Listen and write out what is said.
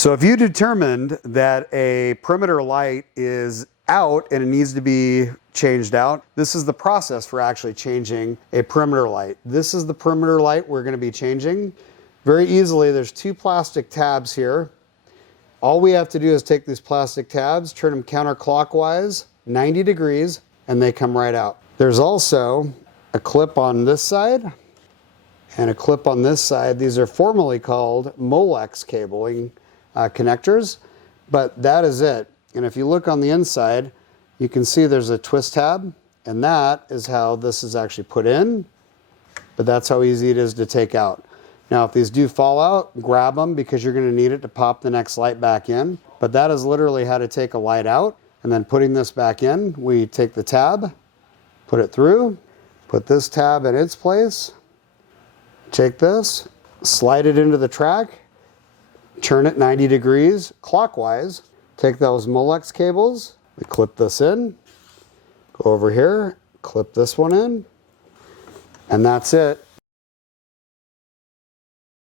So if you determined that a perimeter light is out and it needs to be changed out, this is the process for actually changing a perimeter light. This is the perimeter light we're going to be changing. Very easily, there's two plastic tabs here. All we have to do is take these plastic tabs, turn them counterclockwise, 90 degrees, and they come right out. There's also a clip on this side and a clip on this side. These are formerly called Molex cabling connectors, but that is it. And if you look on the inside, you can see there's a twist tab, and that is how this is actually put in, but that's how easy it is to take out. Now, if these do fall out, grab them because you're going to need it to pop the next light back in. But that is literally how to take a light out. And then putting this back in, we take the tab, put it through, put this tab in its place, take this, slide it into the track, turn it 90 degrees clockwise, take those Molex cables, we clip this in, go over here, clip this one in, and that's it.